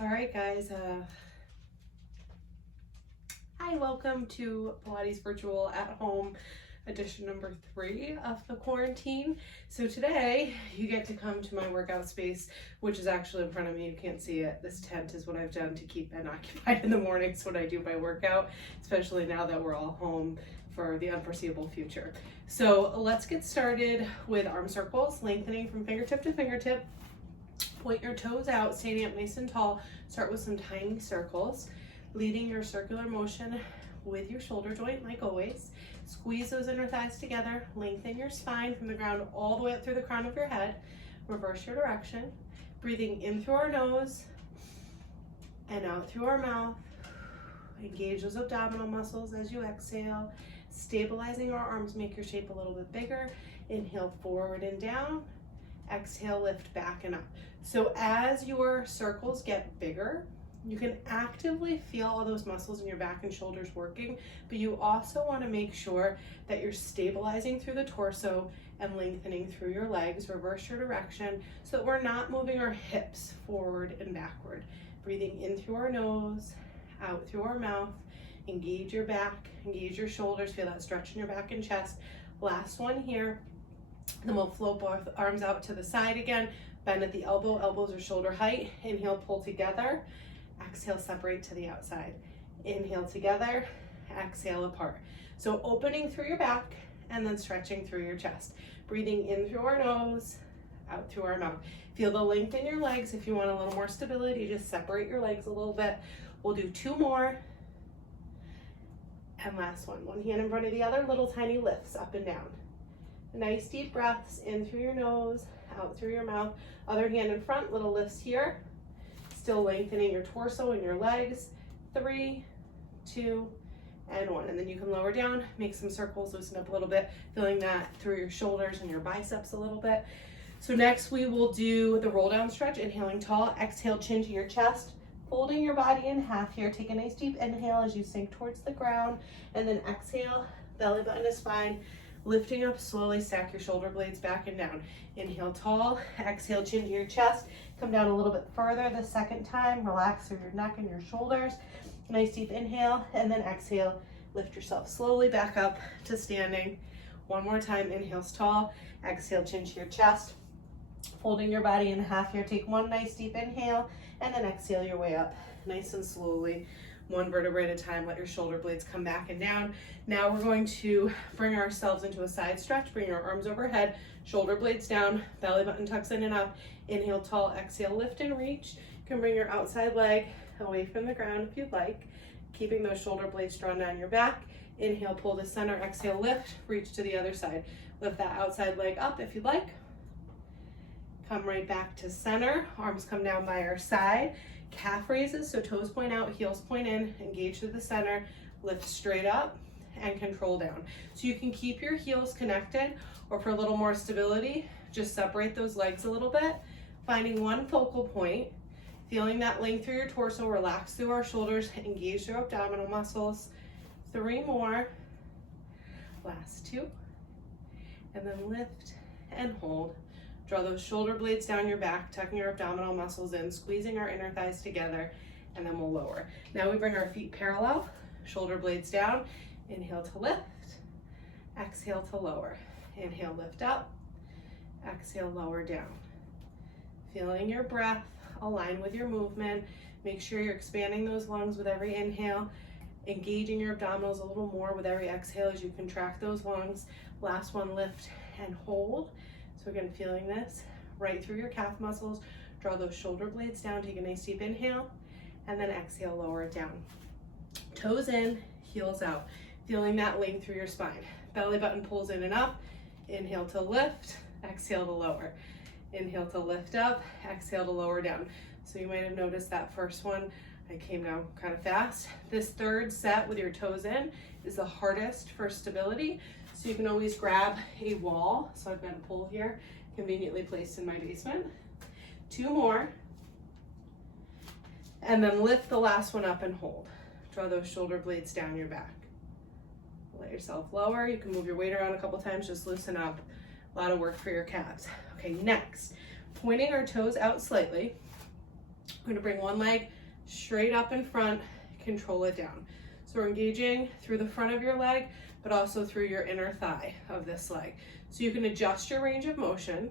All right, guys. Hi, welcome to Pilates Virtual at Home edition number 3 of the quarantine. So today you get to come to my workout space, which is actually in front of me. You can't see it. This tent is what I've done to keep Ben occupied in the mornings when I do my workout, especially now that we're all home for the unforeseeable future. So let's get started with arm circles, lengthening from fingertip to fingertip. Point your toes out, standing up nice and tall. Start with some tiny circles, leading your circular motion with your shoulder joint like always. Squeeze those inner thighs together, lengthen your spine from the ground all the way up through the crown of your head. Reverse your direction, breathing in through our nose and out through our mouth. Engage those abdominal muscles as you exhale. Stabilizing our arms, make your shape a little bit bigger. Inhale forward and down. Exhale, lift back and up. So as your circles get bigger, you can actively feel all those muscles in your back and shoulders working, but you also want to make sure that you're stabilizing through the torso and lengthening through your legs. Reverse your direction so that we're not moving our hips forward and backward. Breathing in through our nose, out through our mouth. Engage your back, engage your shoulders, feel that stretch in your back and chest. Last one here. Then we'll float both arms out to the side again. Bend at the elbow, elbows are shoulder height. Inhale, pull together. Exhale, separate to the outside. Inhale together, exhale apart. So opening through your back and then stretching through your chest. Breathing in through our nose, out through our mouth. Feel the length in your legs. If you want a little more stability, just separate your legs a little bit. We'll do 2 more. And last one. One hand in front of the other, little tiny lifts up and down. Nice deep breaths in through your nose, out through your mouth. Other hand in front, little lifts here. Still lengthening your torso and your legs. 3, 2, and 1. And then you can lower down, make some circles, loosen up a little bit, feeling that through your shoulders and your biceps a little bit. So next we will do the roll down stretch, inhaling tall, exhale, chin to your chest, folding your body in half here. Take a nice deep inhale as you sink towards the ground, and then exhale, belly button to spine. Lifting up slowly, stack your shoulder blades back and down. Inhale tall, exhale, chin to your chest. Come down a little bit further the second time. Relax through your neck and your shoulders. Nice deep inhale, and then exhale. Lift yourself slowly back up to standing. One more time, inhales tall, exhale, chin to your chest. Folding your body in half here. Take one nice deep inhale, and then exhale your way up, nice and slowly. One vertebrae at a time, let your shoulder blades come back and down. Now we're going to bring ourselves into a side stretch, bring our arms overhead, shoulder blades down, belly button tucks in and up. Inhale tall, exhale, lift and reach. You can bring your outside leg away from the ground if you'd like, keeping those shoulder blades drawn down your back. Inhale, pull to center, exhale, lift, reach to the other side. Lift that outside leg up if you'd like. Come right back to center, arms come down by our side. Calf raises, so toes point out, heels point in, engage to the center, lift straight up, and control down. So you can keep your heels connected, or for a little more stability, just separate those legs a little bit, finding one focal point, feeling that length through your torso, relax through our shoulders, engage your abdominal muscles. 3 more, last 2, and then lift and hold. Draw those shoulder blades down your back, tucking your abdominal muscles in, squeezing our inner thighs together, and then we'll lower. Now we bring our feet parallel, shoulder blades down. Inhale to lift, exhale to lower. Inhale, lift up, exhale, lower down. Feeling your breath align with your movement. Make sure you're expanding those lungs with every inhale, engaging your abdominals a little more with every exhale as you contract those lungs. Last one, lift and hold. So again, feeling this right through your calf muscles. Draw those shoulder blades down, take a nice deep inhale, and then exhale, lower it down. Toes in, heels out. Feeling that length through your spine. Belly button pulls in and up. Inhale to lift, exhale to lower. Inhale to lift up, exhale to lower down. So you might have noticed that first one, I came down kind of fast. This third set with your toes in is the hardest for stability. So you can always grab a wall. So I've got a pole here, conveniently placed in my basement. 2 more. And then lift the last one up and hold. Draw those shoulder blades down your back. Let yourself lower. You can move your weight around a couple times, just loosen up. A lot of work for your calves. Okay, next, pointing our toes out slightly. I'm going to bring one leg straight up in front, control it down. So we're engaging through the front of your leg, but also through your inner thigh of this leg. So you can adjust your range of motion.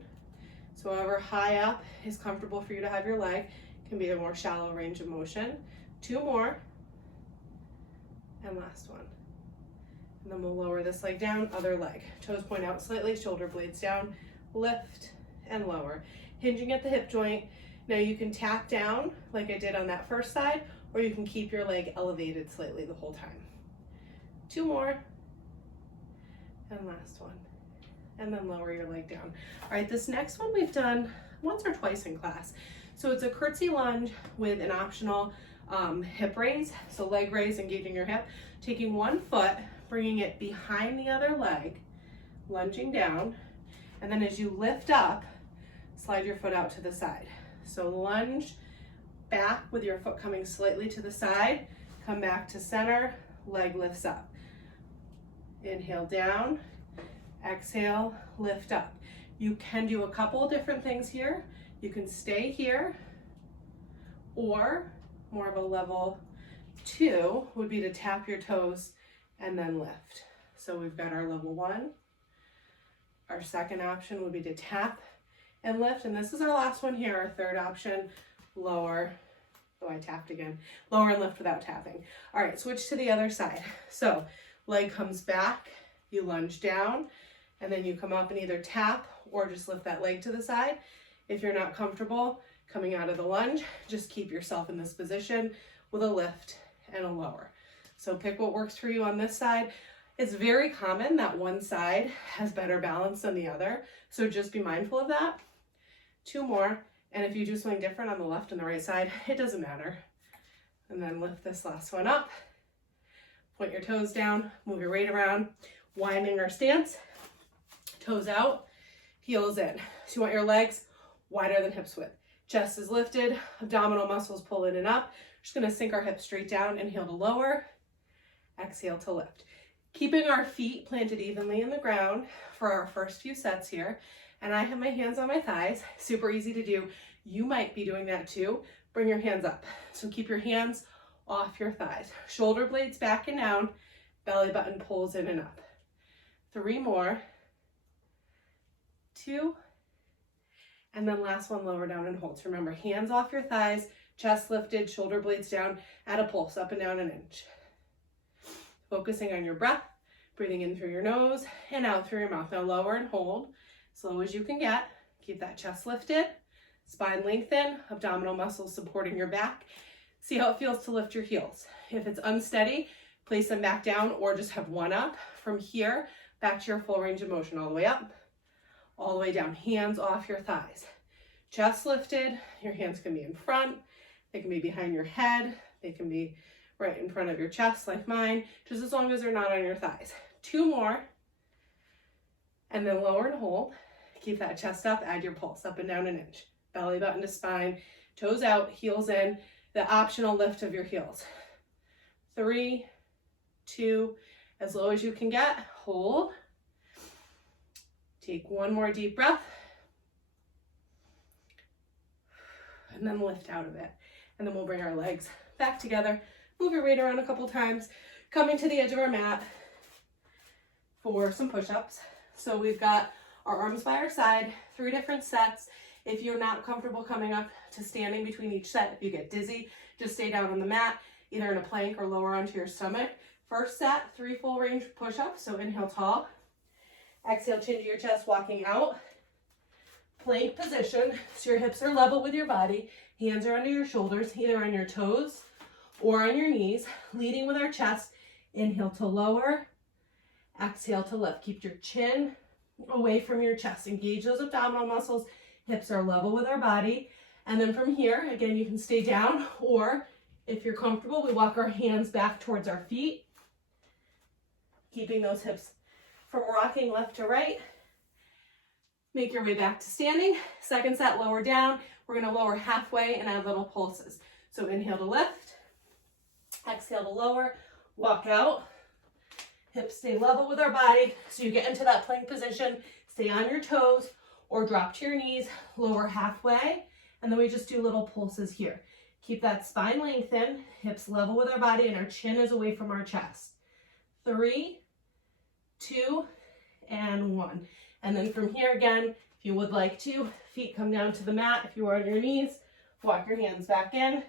So however high up is comfortable for you to have your leg, can be a more shallow range of motion. 2 more, and last one. And then we'll lower this leg down, other leg. Toes point out slightly, shoulder blades down, lift and lower. Hinging at the hip joint. Now you can tap down like I did on that first side, or you can keep your leg elevated slightly the whole time. 2 more, and last one. And then lower your leg down. All right, this next one we've done once or twice in class. So it's a curtsy lunge with an optional hip raise. So leg raise, engaging your hip. Taking one foot, bringing it behind the other leg, lunging down. And then as you lift up, slide your foot out to the side. So lunge back with your foot coming slightly to the side. Come back to center, leg lifts up. Inhale down. Exhale, lift up. You can do a couple different things here. You can stay here, or more of a level 2 would be to tap your toes and then lift. So we've got our level 1. Our second option would be to tap and lift. And this is our last one here, our third option, lower. Oh, I tapped again. Lower and lift without tapping. All right, switch to the other side. So leg comes back, you lunge down, and then you come up and either tap or just lift that leg to the side. If you're not comfortable coming out of the lunge, just keep yourself in this position with a lift and a lower. So pick what works for you on this side. It's very common that one side has better balance than the other, so just be mindful of that. 2 more, and if you do something different on the left and the right side, it doesn't matter. And then lift this last one up, point your toes down, move your weight around, winding our stance. Toes out, heels in. So you want your legs wider than hips width. Chest is lifted, abdominal muscles pull in and up. Just gonna sink our hips straight down, inhale to lower, exhale to lift. Keeping our feet planted evenly in the ground for our first few sets here. And I have my hands on my thighs, super easy to do. You might be doing that too. Bring your hands up. So keep your hands off your thighs. Shoulder blades back and down, belly button pulls in and up. 3 more. 2, and then last one, lower down and hold. So remember, hands off your thighs, chest lifted, shoulder blades down, add a pulse, up and down an inch. Focusing on your breath, breathing in through your nose and out through your mouth. Now lower and hold, slow as you can get. Keep that chest lifted, spine lengthen, abdominal muscles supporting your back. See how it feels to lift your heels. If it's unsteady, place them back down or just have one up. From here, back to your full range of motion, all the way up, all the way down, hands off your thighs. Chest lifted, your hands can be in front, they can be behind your head, they can be right in front of your chest like mine, just as long as they're not on your thighs. 2 more, and then lower and hold. Keep that chest up, add your pulse, up and down an inch. Belly button to spine, toes out, heels in, the optional lift of your heels. 3, 2, as low as you can get, hold. Take one more deep breath, and then lift out of it. And then we'll bring our legs back together, move your weight around a couple times, coming to the edge of our mat for some push-ups. So we've got our arms by our side, 3 different sets. If you're not comfortable coming up to standing between each set, if you get dizzy, just stay down on the mat, either in a plank or lower onto your stomach. First set, 3 full range push-ups. So inhale tall. Exhale, chin to your chest, walking out. Plank position, so your hips are level with your body. Hands are under your shoulders, either on your toes or on your knees. Leading with our chest, inhale to lower. Exhale to lift. Keep your chin away from your chest. Engage those abdominal muscles. Hips are level with our body. And then from here, again, you can stay down, or if you're comfortable, we walk our hands back towards our feet, keeping those hips from rocking left to right. Make your way back to standing. Second set, lower down. We're gonna lower halfway and add little pulses. So inhale to lift, exhale to lower, walk out. Hips stay level with our body. So you get into that plank position, stay on your toes or drop to your knees, lower halfway. And then we just do little pulses here. Keep that spine lengthened, hips level with our body, and our chin is away from our chest. 3, 2, and 1. And then from here again, if you would like to, feet come down to the mat. If you are on your knees, walk your hands back in.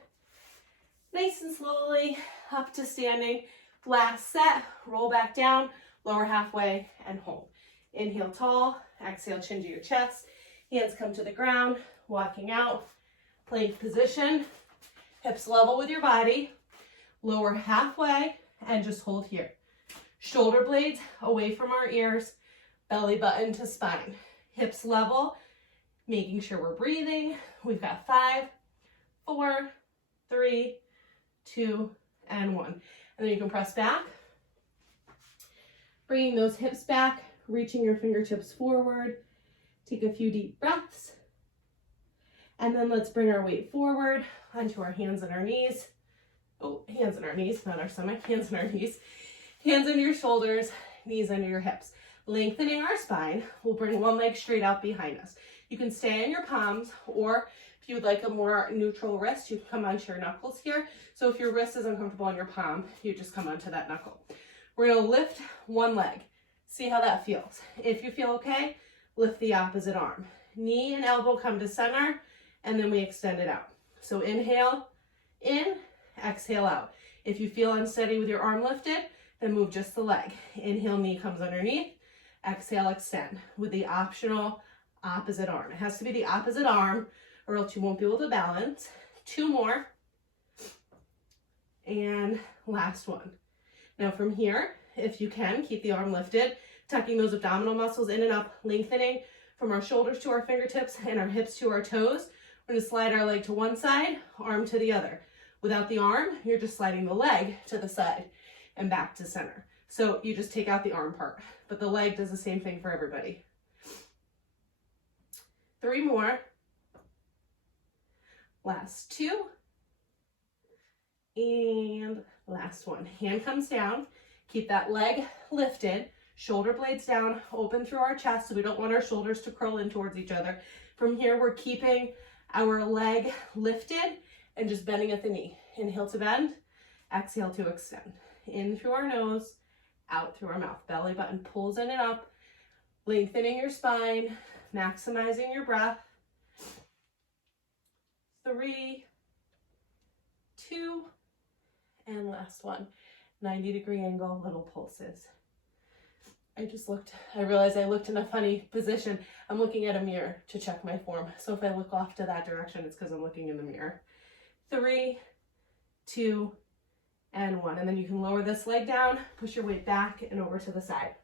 Nice and slowly up to standing. Last set, roll back down, lower halfway, and hold. Inhale tall, exhale chin to your chest. Hands come to the ground, walking out, plank position. Hips level with your body. Lower halfway, and just hold here. Shoulder blades away from our ears, belly button to spine. Hips level, making sure we're breathing. We've got 5, 4, 3, 2, and 1. And then you can press back. Bringing those hips back, reaching your fingertips forward. Take a few deep breaths. And then let's bring our weight forward onto our hands and our knees. Oh, hands and our knees, not our stomach, hands and our knees. Hands under your shoulders, knees under your hips. Lengthening our spine, we'll bring one leg straight out behind us. You can stay on your palms, or if you would like a more neutral wrist, you can come onto your knuckles here. So if your wrist is uncomfortable on your palm, you just come onto that knuckle. We're gonna lift one leg. See how that feels. If you feel okay, lift the opposite arm. Knee and elbow come to center, and then we extend it out. So inhale, in, exhale out. If you feel unsteady with your arm lifted, then move just the leg. Inhale, knee comes underneath. Exhale, extend with the optional opposite arm. It has to be the opposite arm or else you won't be able to balance. 2 more. And last one. Now from here, if you can, keep the arm lifted, tucking those abdominal muscles in and up, lengthening from our shoulders to our fingertips and our hips to our toes. We're gonna slide our leg to one side, arm to the other. Without the arm, you're just sliding the leg to the side and back to center. So you just take out the arm part, but the leg does the same thing for everybody. 3 more. Last 2. And last one. Hand comes down. Keep that leg lifted, shoulder blades down, open through our chest, so we don't want our shoulders to curl in towards each other. From here, we're keeping our leg lifted and just bending at the knee. Inhale to bend, exhale to extend. In through our nose, out through our mouth. Belly button pulls in and up, lengthening your spine, maximizing your breath. 3, 2, and last one. 90-degree angle, little pulses. I realized I looked in a funny position. I'm looking at a mirror to check my form. So if I look off to that direction, it's because I'm looking in the mirror. 3, 2, and 1. And then you can lower this leg down, push your weight back and over to the side.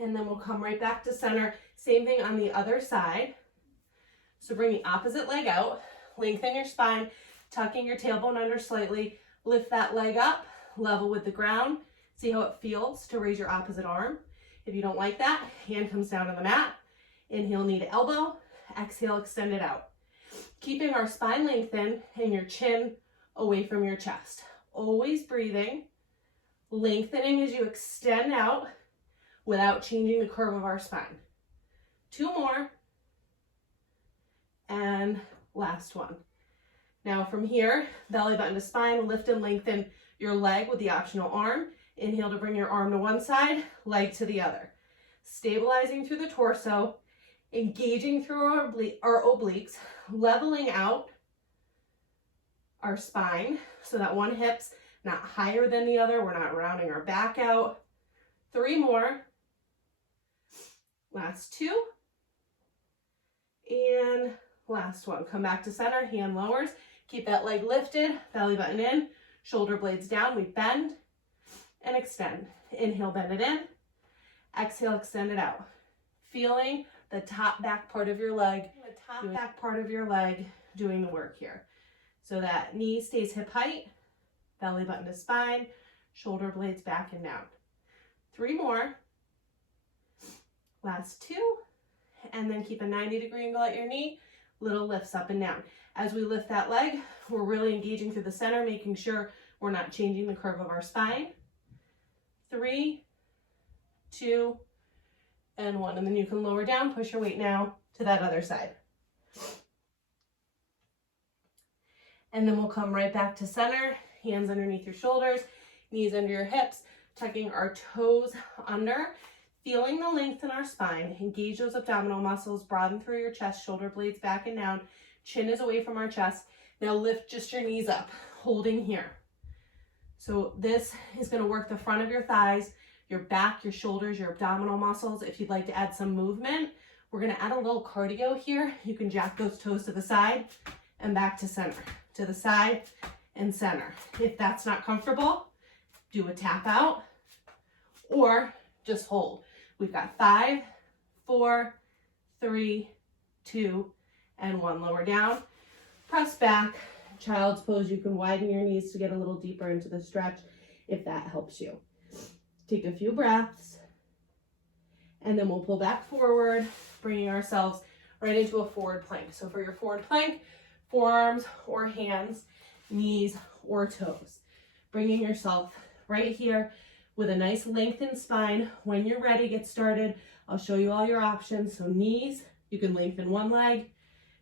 And then we'll come right back to center. Same thing on the other side. So bring the opposite leg out, lengthen your spine, tucking your tailbone under slightly, lift that leg up, level with the ground. See how it feels to raise your opposite arm. If you don't like that, hand comes down on the mat. Inhale, knee to elbow. Exhale, extend it out. Keeping our spine lengthened and your chin away from your chest. Always breathing, lengthening as you extend out without changing the curve of our spine. 2 more. And last one. Now from here, belly button to spine, lift and lengthen your leg with the optional arm. Inhale to bring your arm to one side, leg to the other. Stabilizing through the torso, engaging through our obliques, leveling out our spine so that one hip's not higher than the other. We're not rounding our back out. 3 more. Last 2. And last one. Come back to center, hand lowers. Keep that leg lifted, belly button in, shoulder blades down. We bend and extend. Inhale, bend it in. Exhale, extend it out. Feeling the top back part of your leg, doing the work here. So that knee stays hip height, belly button to spine, shoulder blades back and down. 3 more. Last 2. And then keep a 90-degree angle at your knee, little lifts up and down. As we lift that leg, we're really engaging through the center, making sure we're not changing the curve of our spine. 3, 2, and 1. And then you can lower down, push your weight now to that other side. And then we'll come right back to center, hands underneath your shoulders, knees under your hips, tucking our toes under, feeling the length in our spine. Engage those abdominal muscles, broaden through your chest, shoulder blades back and down, chin is away from our chest. Now lift just your knees up, holding here. So this is gonna work the front of your thighs, your back, your shoulders, your abdominal muscles. If you'd like to add some movement, we're gonna add a little cardio here. You can jack those toes to the side and back to center, to the side and center. If that's not comfortable, do a tap out or just hold. We've got 5, 4, 3, 2, and 1. Lower down, press back, child's pose. You can widen your knees to get a little deeper into the stretch if that helps you. Take a few breaths, and then we'll pull back forward, bringing ourselves right into a forward plank. So for your forward plank, forearms or hands, knees or toes. Bringing yourself right here with a nice lengthened spine. When you're ready, get started. I'll show you all your options. So knees, you can lengthen one leg,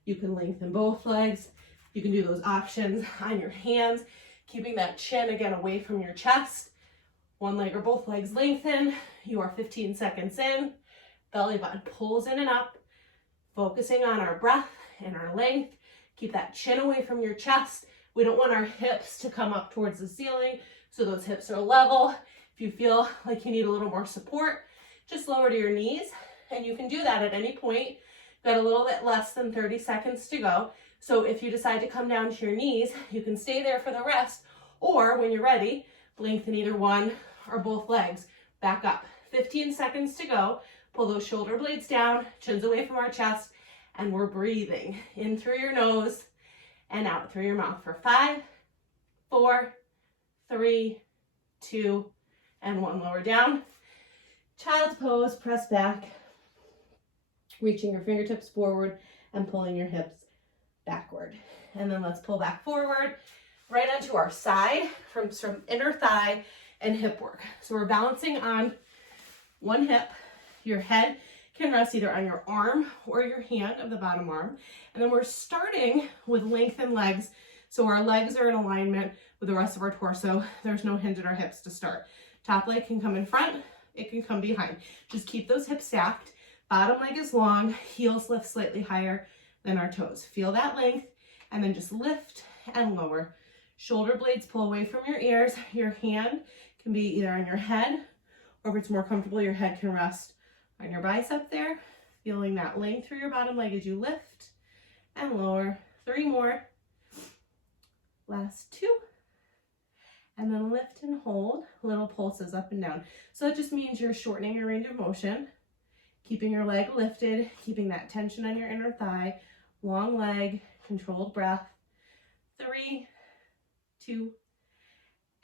you can lengthen both legs. You can do those options on your hands, keeping that chin again away from your chest. One leg or both legs lengthen. You are 15 seconds in. Belly button pulls in and up, focusing on our breath and our length. Keep that chin away from your chest. We don't want our hips to come up towards the ceiling, so those hips are level. If you feel like you need a little more support, just lower to your knees, and you can do that at any point. Got a little bit less than 30 seconds to go. So if you decide to come down to your knees, you can stay there for the rest, or when you're ready, lengthen either one or both legs back up. 15 seconds to go. Pull those shoulder blades down, chins away from our chest, and we're breathing in through your nose and out through your mouth for 5, 4, 3, 2, and 1. Lower down. Child's pose, press back, reaching your fingertips forward and pulling your hips backward. And then let's pull back forward, right onto our side from inner thigh and hip work. So we're balancing on one hip. Your head can rest either on your arm or your hand of the bottom arm. And then we're starting with lengthened legs. So our legs are in alignment with the rest of our torso. There's no hinge at our hips to start. Top leg can come in front, it can come behind. Just keep those hips stacked. Bottom leg is long, heels lift slightly higher than our toes. Feel that length, and then just lift and lower. Shoulder blades pull away from your ears. Your hand can be either on your head, or if it's more comfortable, your head can rest on your bicep there. Feeling that length through your bottom leg as you lift and lower. 3 more. Last 2. And then lift and hold, little pulses up and down. So that just means you're shortening your range of motion, keeping your leg lifted, keeping that tension on your inner thigh, long leg, controlled breath. 3, 2,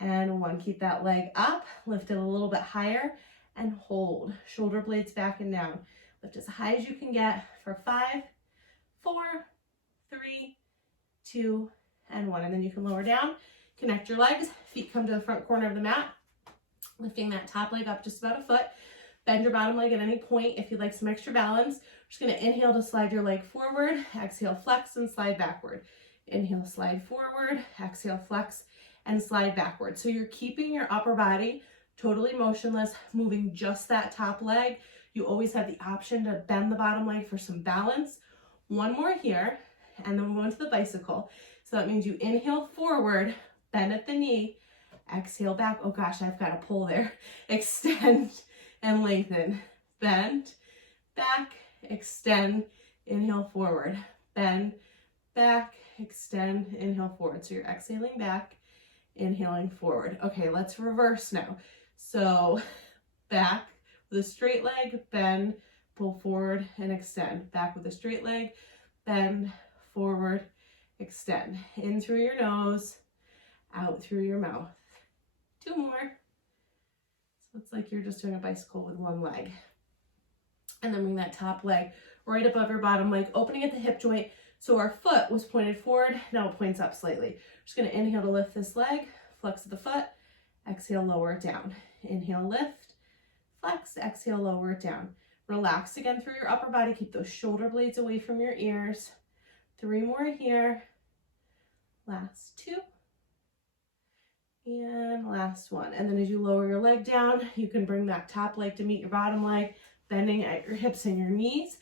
and 1. Keep that leg up, lift it a little bit higher, and hold. Shoulder blades back and down. Lift as high as you can get for 5, 4, 3, 2, and 1. And then you can lower down. Connect your legs, feet come to the front corner of the mat, lifting that top leg up just about a foot. Bend your bottom leg at any point if you'd like some extra balance. We're just gonna inhale to slide your leg forward, exhale, flex, and slide backward. Inhale, slide forward, exhale, flex, and slide backward. So you're keeping your upper body totally motionless, moving just that top leg. You always have the option to bend the bottom leg for some balance. 1 more here, and then we'll go into the bicycle. So that means you inhale forward, bend at the knee, exhale back. Oh gosh, I've got a pull there. Extend and lengthen. Bend, back, extend, inhale forward. Bend, back, extend, inhale forward. So you're exhaling back, inhaling forward. Okay, let's reverse now. So back with a straight leg, bend, pull forward and extend. Back with a straight leg, bend, forward, extend. In through your nose, out through your mouth. 2 more. So it's like you're just doing a bicycle with one leg. And then bring that top leg right above your bottom leg, opening at the hip joint. So our foot was pointed forward, now it points up slightly. Just gonna inhale to lift this leg, flex the foot, exhale, lower it down. Inhale, lift, flex, exhale, lower it down. Relax again through your upper body, keep those shoulder blades away from your ears. 3 more here. Last two. And last one. And then as you lower your leg down, you can bring that top leg to meet your bottom leg, bending at your hips and your knees.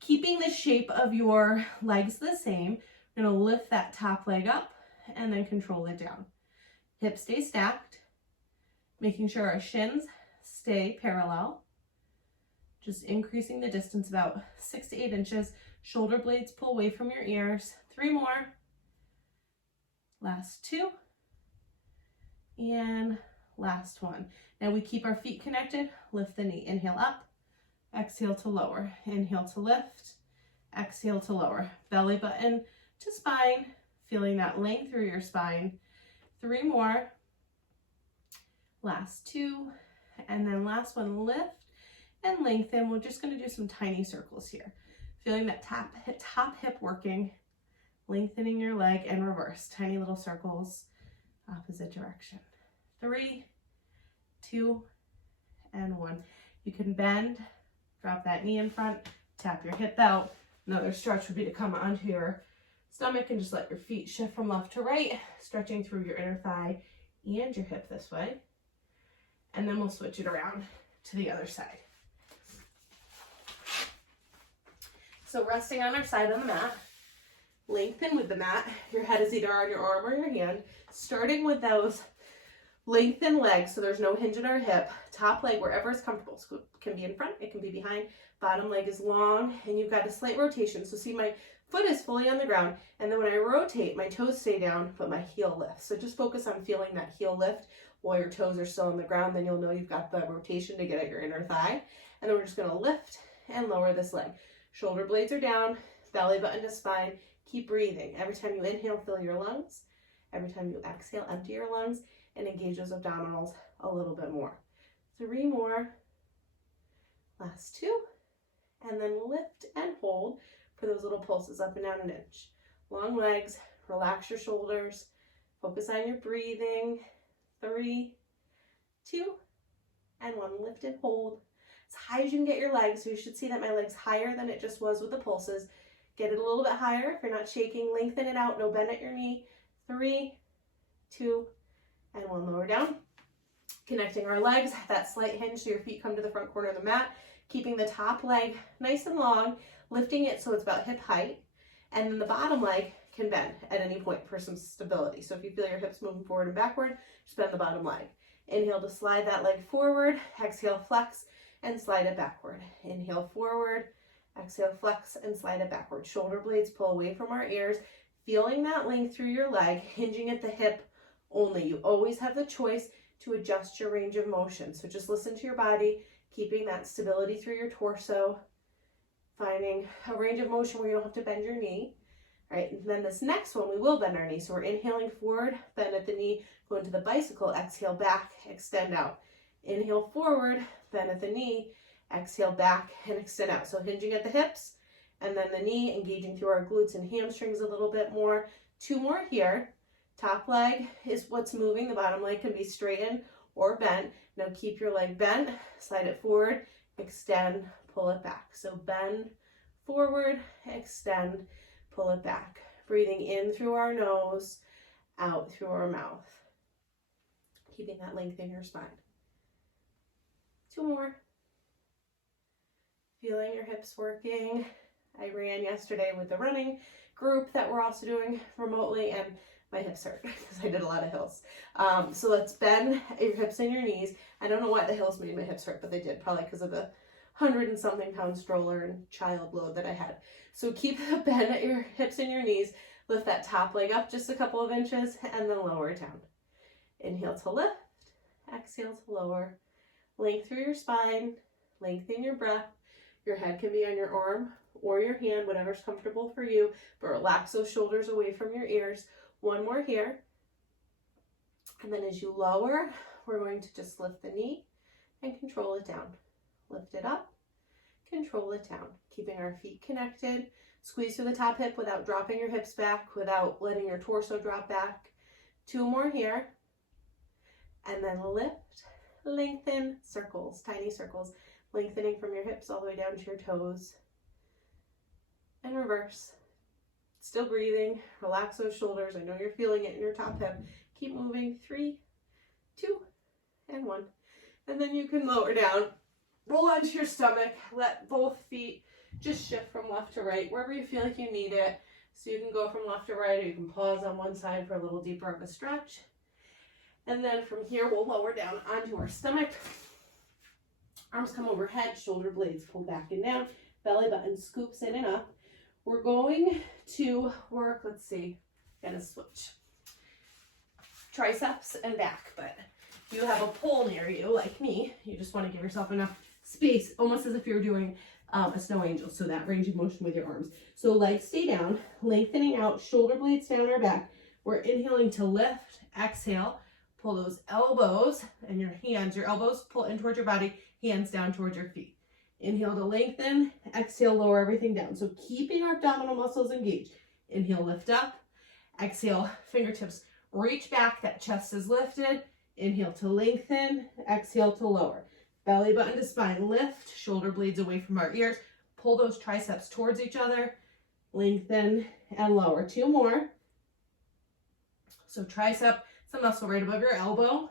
Keeping the shape of your legs the same, you're gonna lift that top leg up and then control it down. Hips stay stacked, making sure our shins stay parallel. Just increasing the distance about 6 to 8 inches. Shoulder blades pull away from your ears. 3 more. Last 2. And last one. Now we keep our feet connected. Lift the knee. Inhale up. Exhale to lower. Inhale to lift. Exhale to lower. Belly button to spine. Feeling that length through your spine. 3 more. Last 2. And then last one, lift and lengthen. We're just going to do some tiny circles here. Feeling that top hip working. Lengthening your leg and reverse. Tiny little circles, opposite direction. 3, 2, and 1. You can bend, drop that knee in front, tap your hip out. Another stretch would be to come onto your stomach and just let your feet shift from left to right, stretching through your inner thigh and your hip this way. And then we'll switch it around to the other side. So resting on our side on the mat, lengthen with the mat. Your head is either on your arm or your hand. Starting with those lengthened legs, so there's no hinge in our hip. Top leg, wherever is comfortable. So it can be in front, it can be behind. Bottom leg is long, and you've got a slight rotation. So see, my foot is fully on the ground, and then when I rotate, my toes stay down, but my heel lifts. So just focus on feeling that heel lift while your toes are still on the ground. Then you'll know you've got the rotation to get at your inner thigh. And then we're just going to lift and lower this leg. Shoulder blades are down, belly button to spine. Keep breathing. Every time you inhale, fill your lungs. Every time you exhale, empty your lungs and engage those abdominals a little bit more. 3 more. Last 2. And then lift and hold for those little pulses up and down an inch. Long legs, relax your shoulders, focus on your breathing. 3, 2, and 1. Lift and hold as high as you can get your legs. So you should see that my leg's higher than it just was with the pulses. Get it a little bit higher. If you're not shaking, lengthen it out. No bend at your knee. 3, 2, and 1. Lower down. Connecting our legs, that slight hinge so your feet come to the front corner of the mat. Keeping the top leg nice and long, lifting it so it's about hip height. And then the bottom leg can bend at any point for some stability. So if you feel your hips moving forward and backward, just bend the bottom leg. Inhale to slide that leg forward. Exhale, flex and slide it backward. Inhale forward. Exhale, flex and slide it backward. Shoulder blades pull away from our ears. Feeling that length through your leg, hinging at the hip only. You always have the choice to adjust your range of motion. So just listen to your body, keeping that stability through your torso, finding a range of motion where you don't have to bend your knee. All right, and then this next one, we will bend our knee. So we're inhaling forward, bend at the knee, go into the bicycle, exhale back, extend out. Inhale forward, bend at the knee, exhale back and extend out. So hinging at the hips and then the knee, engaging through our glutes and hamstrings a little bit more. 2 more here. Top leg is what's moving. The bottom leg can be straightened or bent. Now keep your leg bent, slide it forward, extend, pull it back. So bend forward, extend, pull it back. Breathing in through our nose, out through our mouth. Keeping that length in your spine. 2 more. Feeling your hips working. I ran yesterday with the running group that we're also doing remotely, and my hips hurt because I did a lot of hills. So let's bend your hips and your knees. I don't know why the hills made my hips hurt, but they did, probably because of the 100 and something pound stroller and child load that I had. So keep the bend at your hips and your knees. Lift that top leg up just a couple of inches and then lower it down. Inhale to lift, exhale to lower. Length through your spine, lengthen your breath. Your head can be on your arm or your hand, whatever's comfortable for you, but relax those shoulders away from your ears. 1 more here. And then as you lower, we're going to just lift the knee and control it down. Lift it up, control it down. Keeping our feet connected. Squeeze through the top hip without dropping your hips back, without letting your torso drop back. 2 more here. And then lift, lengthen, circles, tiny circles. Lengthening from your hips all the way down to your toes. And reverse. Still breathing. Relax those shoulders. I know you're feeling it in your top hip. Keep moving. 3, 2, and 1. And then you can lower down. Roll onto your stomach. Let both feet just shift from left to right, wherever you feel like you need it. So you can go from left to right, or you can pause on one side for a little deeper of a stretch. And then from here, we'll lower down onto our stomach. Arms come overhead, shoulder blades pull back and down, belly button scoops in and up. We're going to work, let's see, gonna switch. Triceps and back, but you have a pole near you, like me. You just wanna give yourself enough space, almost as if you're doing a snow angel, so that range of motion with your arms. So legs stay down, lengthening out, shoulder blades down our back. We're inhaling to lift, exhale, pull those elbows and your hands, your elbows pull in towards your body, hands down towards your feet. Inhale to lengthen, exhale, lower everything down. So keeping our abdominal muscles engaged. Inhale, lift up, exhale, fingertips reach back, that chest is lifted. Inhale to lengthen, exhale to lower. Belly button to spine, lift, shoulder blades away from our ears. Pull those triceps towards each other, lengthen and lower. 2 more. So tricep, it's a muscle right above your elbow.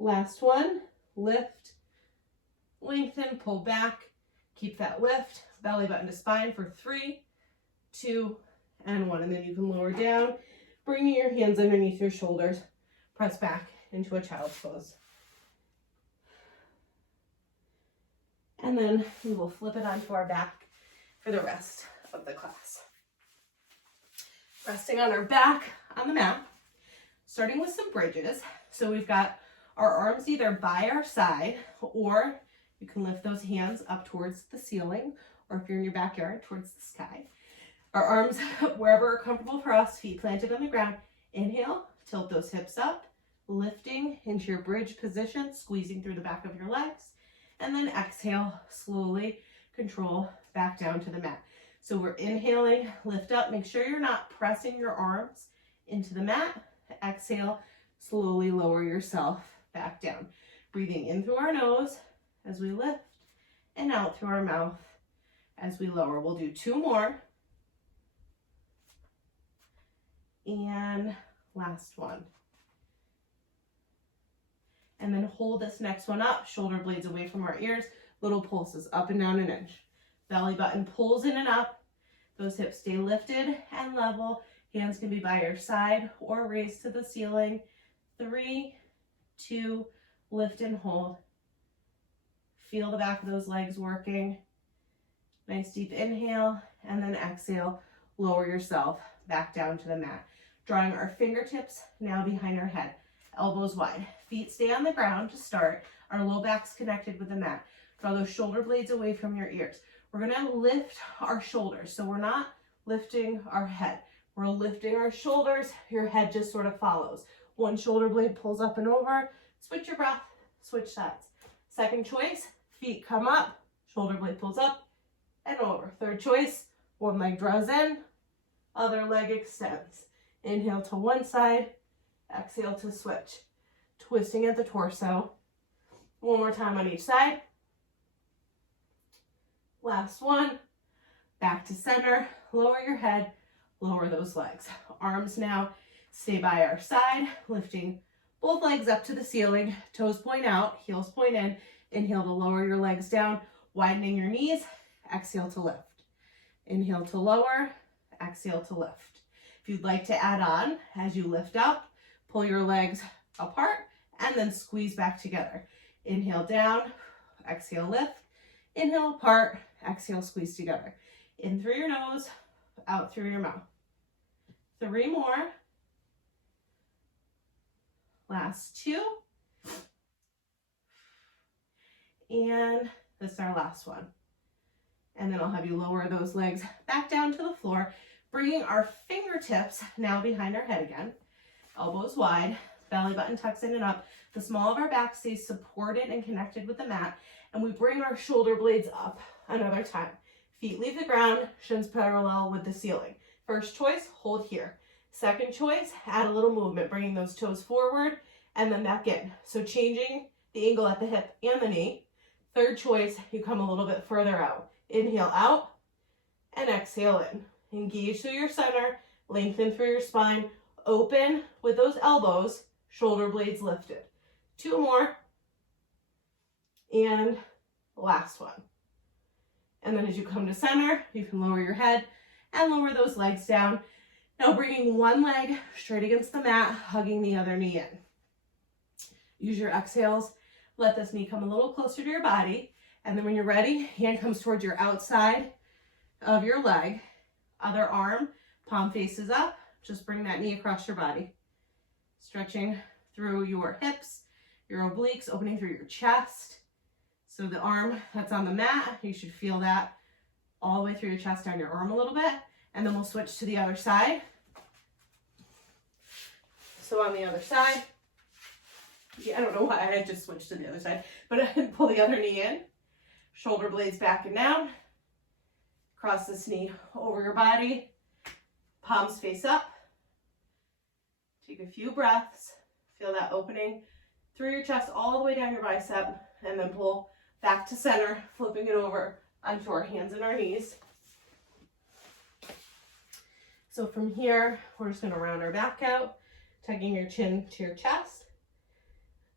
Last one, lift, lengthen, pull back, keep that lift, belly button to spine for 3, 2, and 1. And then you can lower down, bringing your hands underneath your shoulders, press back into a child's pose. And then we will flip it onto our back for the rest of the class. Resting on our back on the mat, starting with some bridges. So we've got our arms either by our side, or you can lift those hands up towards the ceiling, or if you're in your backyard, towards the sky. Our arms wherever are comfortable for us, feet planted on the ground. Inhale, tilt those hips up, lifting into your bridge position, squeezing through the back of your legs. And then exhale, slowly control back down to the mat. So we're inhaling, lift up, make sure you're not pressing your arms into the mat. Exhale, slowly lower yourself back down. Breathing in through our nose as we lift, and out through our mouth as we lower. We'll do 2 more. And last one. And then hold this next one up, shoulder blades away from our ears, little pulses up and down an inch. Belly button pulls in and up. Those hips stay lifted and level. Hands can be by your side or raised to the ceiling. 3, 2, lift and hold. Feel the back of those legs working. Nice deep inhale, and then exhale. Lower yourself back down to the mat. Drawing our fingertips now behind our head. Elbows wide. Feet stay on the ground to start. Our low back's connected with the mat. Draw those shoulder blades away from your ears. We're gonna lift our shoulders. So we're not lifting our head. We're lifting our shoulders. Your head just sort of follows. One shoulder blade pulls up and over. Switch your breath, switch sides. Second choice, feet come up, shoulder blade pulls up and over. Third choice, one leg draws in, other leg extends. Inhale to one side, exhale to switch. Twisting at the torso. One more time on each side. Last one. Back to center. Lower your head. Lower those legs. Arms now stay by our side. Lifting both legs up to the ceiling. Toes point out. Heels point in. Inhale to lower your legs down. Widening your knees. Exhale to lift. Inhale to lower. Exhale to lift. If you'd like to add on, as you lift up, pull your legs apart and then squeeze back together. Inhale down, exhale lift, inhale apart, exhale squeeze together. In through your nose, out through your mouth. 3 more. Last 2. And this is our last one. And then I'll have you lower those legs back down to the floor, bringing our fingertips now behind our head again. Elbows wide, belly button tucks in and up. The small of our back stays supported and connected with the mat, and we bring our shoulder blades up another time. Feet leave the ground, shins parallel with the ceiling. First choice, hold here. Second choice, add a little movement, bringing those toes forward and then back in. So changing the angle at the hip and the knee. Third choice, you come a little bit further out. Inhale out and exhale in. Engage through your center, lengthen through your spine, open with those elbows, shoulder blades lifted. 2 more, and last one. And then as you come to center, you can lower your head and lower those legs down. Now bringing one leg straight against the mat, hugging the other knee in. Use your exhales. Let this knee come a little closer to your body. And then when you're ready, hand comes towards your outside of your leg. Other arm, palm faces up. Just bring that knee across your body. Stretching through your hips, your obliques, opening through your chest. So the arm that's on the mat, you should feel that all the way through your chest, down your arm a little bit. And then we'll switch to the other side. So on the other side, yeah, I don't know why I just switched to the other side, but pull the other knee in, shoulder blades back and down, cross this knee over your body, palms face up. Take a few breaths, feel that opening through your chest all the way down your bicep, and then pull back to center, flipping it over onto our hands and our knees. So from here, we're just gonna round our back out, tugging your chin to your chest,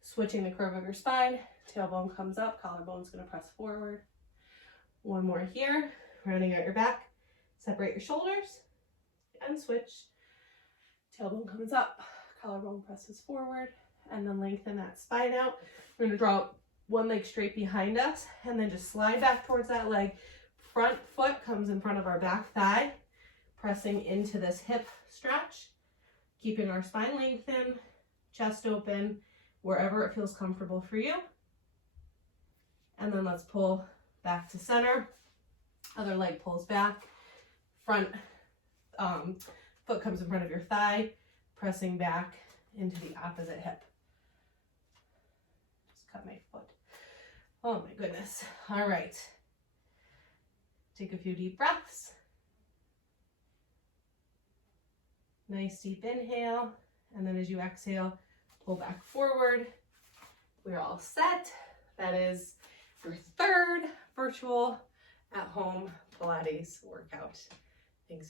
switching the curve of your spine, tailbone comes up, collarbone's gonna press forward. One more here, rounding out your back, separate your shoulders, and switch. Tailbone comes up, collarbone presses forward, and then lengthen that spine out. We're gonna draw one leg straight behind us, and then just slide back towards that leg. Front foot comes in front of our back thigh, pressing into this hip stretch, keeping our spine lengthened, chest open, wherever it feels comfortable for you. And then let's pull back to center. Other leg pulls back. Front foot comes in front of your thigh, pressing back into the opposite hip. Just cut my foot. Oh my goodness. All right. Take a few deep breaths. Nice deep inhale, and then as you exhale, pull back forward. We're all set. That is your third virtual at-home Pilates workout. Thanks.